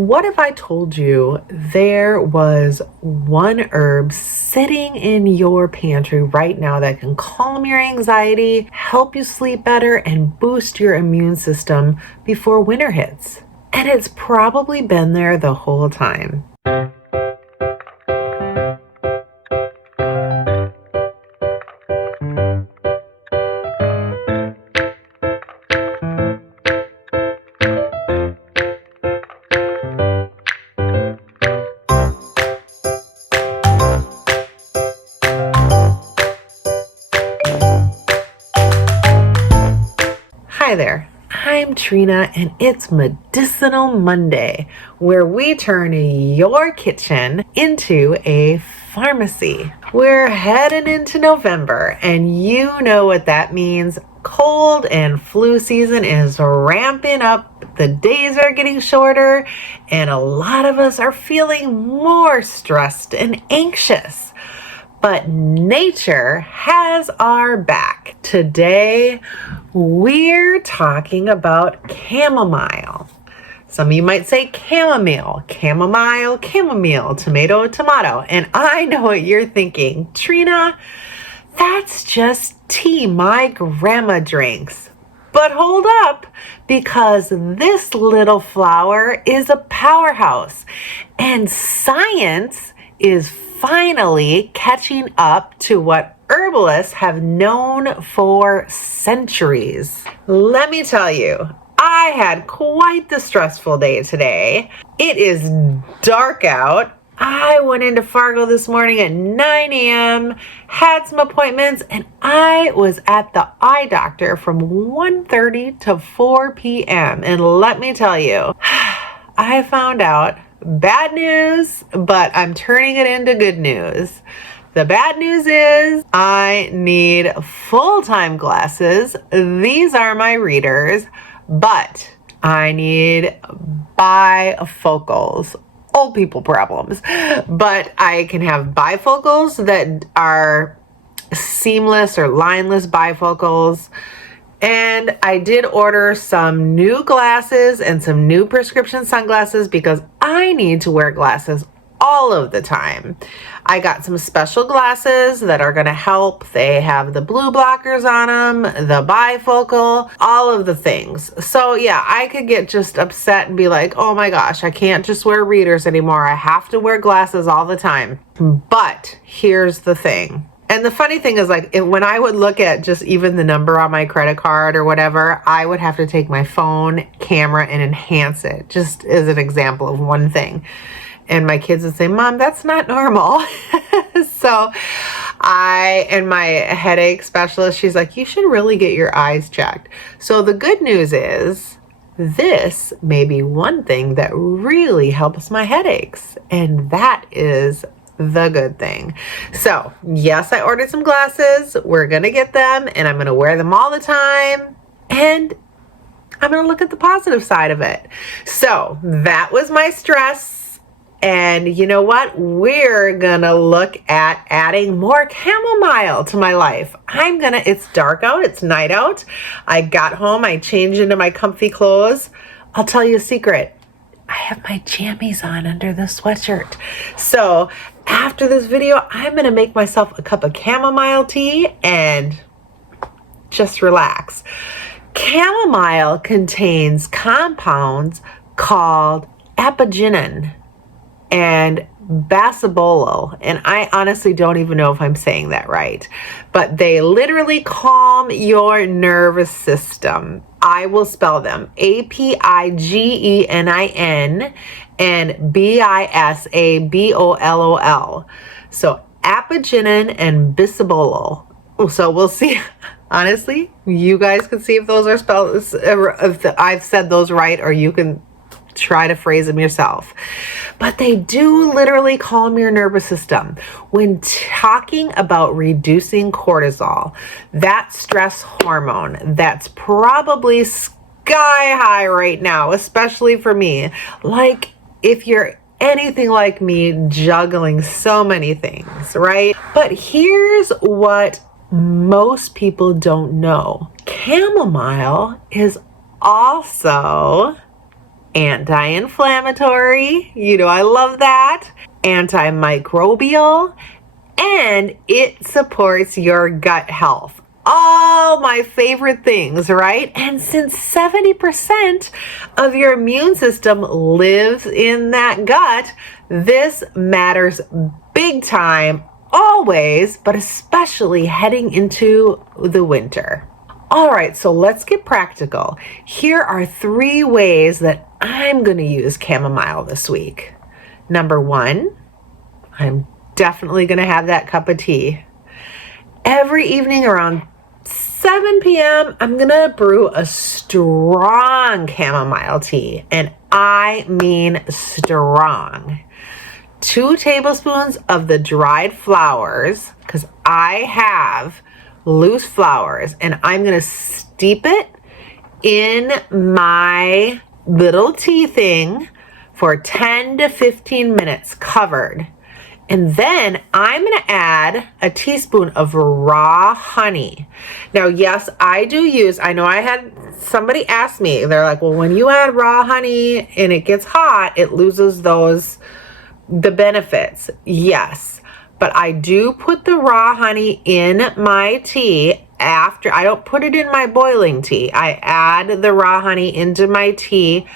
What if I told you there was one herb sitting in your pantry right now that can calm your anxiety, help you sleep better, and boost your immune system before winter hits? And it's probably been there the whole time. Hi there, I'm Trina and it's Medicinal Monday, where we turn your kitchen into a pharmacy. We're heading into November and you know what that means. Cold and flu season is ramping up. The days are getting shorter and a lot of us are feeling more stressed and anxious. But nature has our back. Today, we're talking about chamomile. Some of you might say chamomile, chamomile, chamomile, tomato, tomato. And I know what you're thinking. Trina, that's just tea my grandma drinks. But hold up, because this little flower is a powerhouse. And science is finally catching up to what herbalists have known for centuries. Let me tell you, I had quite the stressful day today. It is dark out. I went into Fargo this morning at 9 a.m., had some appointments, and I was at the eye doctor from 1:30 to 4 p.m. And let me tell you, I found out bad news, but I'm turning it into good news. The bad news is I need full-time glasses. These are my readers, but I need bifocals. Old people problems. But I can have bifocals that are seamless or lineless bifocals. And I did order some new glasses and some new prescription sunglasses because I need to wear glasses all of the time. I got some special glasses that are going to help. They have the blue blockers on them, the bifocal, all of the things. So yeah, I could get just upset and be like, oh my gosh, I can't just wear readers anymore. I have to wear glasses all the time. But here's the thing. And the funny thing is, like, when I would look at just even the number on my credit card or whatever, I would have to take my phone camera and enhance it, just as an example of one thing. And my kids would say, Mom, that's not normal. So and my headache specialist, she's like, you should really get your eyes checked. So the good news is, this may be one thing that really helps my headaches. And that is the good thing. So yes, I ordered some glasses. We're going to get them and I'm going to wear them all the time. And I'm going to look at the positive side of it. So that was my stress. And you know what? We're going to look at adding more chamomile to my life. It's dark out. It's night out. I got home. I changed into my comfy clothes. I'll tell you a secret. I have my jammies on under the sweatshirt. So after this video, I'm going to make myself a cup of chamomile tea and just relax. Chamomile contains compounds called apigenin and basabolol, and I honestly don't even know if I'm saying that right, but they literally calm your nervous system. I will spell them apigenin and bisabolol. So apigenin and basabolol. So we'll see. Honestly, you guys can see if those are spelled, if I've said those right, or you can try to phrase them yourself. But they do literally calm your nervous system. When talking about reducing cortisol, that stress hormone that's probably sky high right now, especially for me, like if you're anything like me, juggling so many things, right? But here's what most people don't know. Chamomile is also anti-inflammatory, you know I love that, antimicrobial, and it supports your gut health. All my favorite things, right? And since 70% of your immune system lives in that gut, this matters big time, always, but especially heading into the winter. All right, so let's get practical. Here are 3 ways that I'm going to use chamomile this week. Number 1, I'm definitely going to have that cup of tea. Every evening around 7 p.m., I'm going to brew a strong chamomile tea, and I mean strong. 2 tablespoons of the dried flowers, because I have loose flowers, and I'm going to steep it in my little tea thing for 10 to 15 minutes covered. And then I'm going to add a teaspoon of raw honey. Now, yes, I do use, I know I had somebody ask me, they're like, well, when you add raw honey and it gets hot, it loses the benefits. Yes, but I do put the raw honey in my tea after. I don't put it in my boiling tea. I add the raw honey into my tea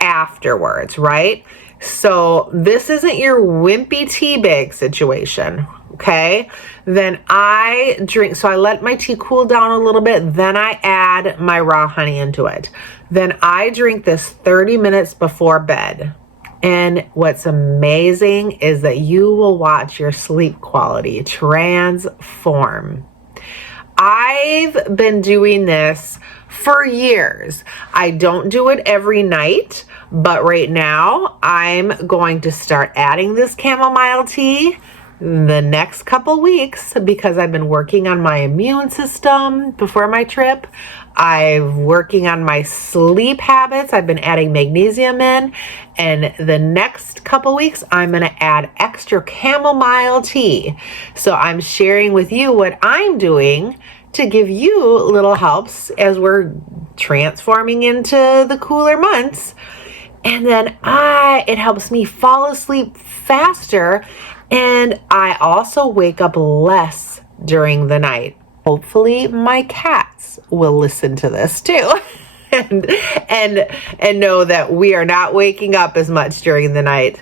afterwards, right? So this isn't your wimpy tea bag situation, okay? Then I drink, so I let my tea cool down a little bit, then I add my raw honey into it. Then I drink this 30 minutes before bed. And what's amazing is that you will watch your sleep quality transform. I've been doing this for years. I don't do it every night, but right now I'm going to start adding this chamomile tea the next couple weeks because I've been working on my immune system before my trip. I'm working on my sleep habits. I've been adding magnesium in, and the next couple weeks I'm going to add extra chamomile tea. So I'm sharing with you what I'm doing to give you little helps as we're transforming into the cooler months. And then it helps me fall asleep faster, and I also wake up less during the night. Hopefully my cats will listen to this too and know that we are not waking up as much during the night.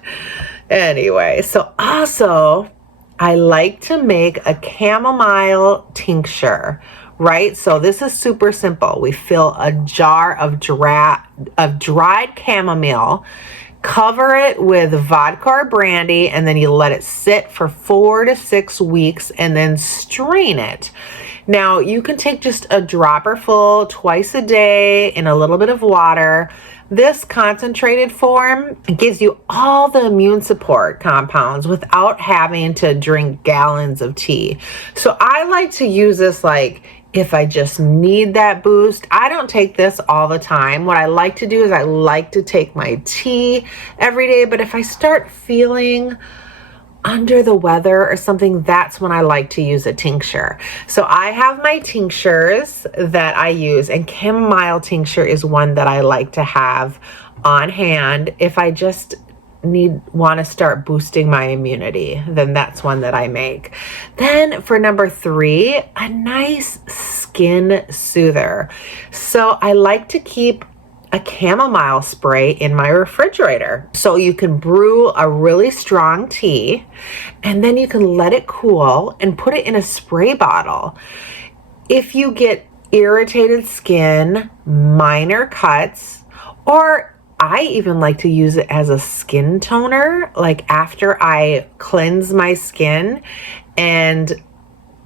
Anyway, so also I like to make a chamomile tincture, right? So this is super simple. We fill a jar of dried chamomile, cover it with vodka or brandy, and then you let it sit for 4 to 6 weeks and then strain it. Now, you can take just a dropper full twice a day in a little bit of water. This concentrated form gives you all the immune support compounds without having to drink gallons of tea. So I like to use this like if I just need that boost. I don't take this all the time. What I like to do is I like to take my tea every day, but if I start feeling under the weather or something, that's when I like to use a tincture. So I have my tinctures that I use, and chamomile tincture is one that I like to have on hand if I just want to start boosting my immunity. Then that's one that I make. Then for number 3, a nice skin soother. So I like to keep a chamomile spray in my refrigerator. So you can brew a really strong tea, and then you can let it cool and put it in a spray bottle. If you get irritated skin, minor cuts, or I even like to use it as a skin toner, like after I cleanse my skin, and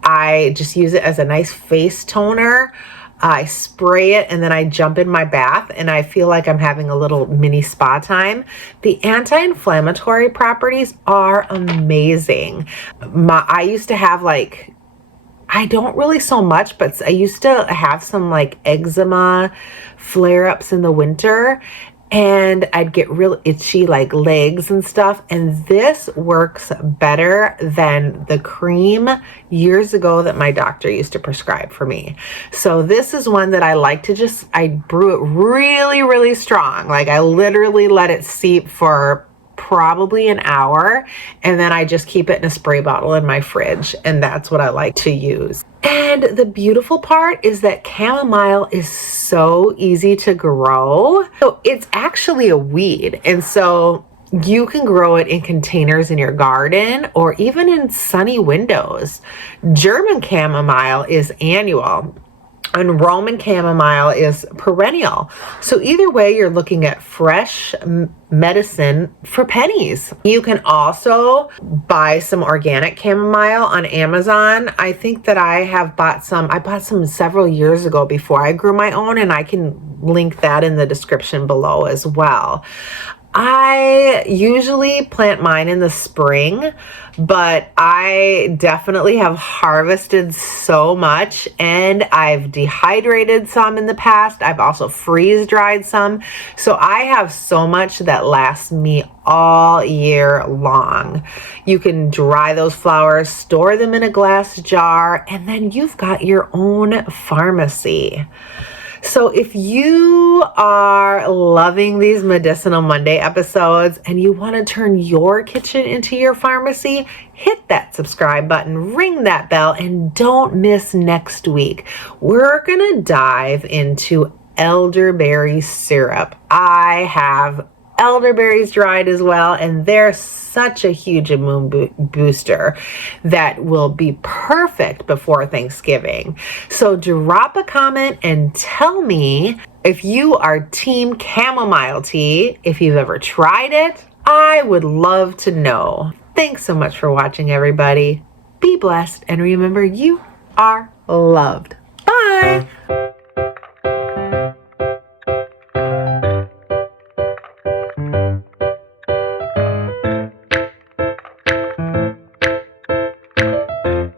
I just use it as a nice face toner. I spray it and then I jump in my bath and I feel like I'm having a little mini spa time. The anti-inflammatory properties are amazing. I used to have I don't really so much, but I used to have some eczema flare-ups in the winter. and I'd get real itchy like legs and stuff. And this works better than the cream years ago that my doctor used to prescribe for me. So this is one that I like to I brew it really, really strong. Like I literally let it seep for probably an hour, and then I just keep it in a spray bottle in my fridge, and that's what I like to use. And the beautiful part is that chamomile is so easy to grow. So it's actually a weed, and so you can grow it in containers in your garden or even in sunny windows. German chamomile is annual, and Roman chamomile is perennial. So either way, you're looking at fresh medicine for pennies. You can also buy some organic chamomile on Amazon. I think that I bought some several years ago before I grew my own, and I can link that in the description below as well. I usually plant mine in the spring, but I definitely have harvested so much, and I've dehydrated some in the past. I've also freeze dried some. So I have so much that lasts me all year long. You can dry those flowers, store them in a glass jar, and then you've got your own pharmacy. So if you are loving these Medicinal Monday episodes and you want to turn your kitchen into your pharmacy, hit that subscribe button, ring that bell, and don't miss next week. We're going to dive into elderberry syrup. I have elderberries dried as well, and they're such a huge immune booster that will be perfect before Thanksgiving. So drop a comment and tell me if you are team chamomile tea, if you've ever tried it. I would love to know. Thanks so much for watching, everybody. Be blessed, and remember, you are loved. Bye.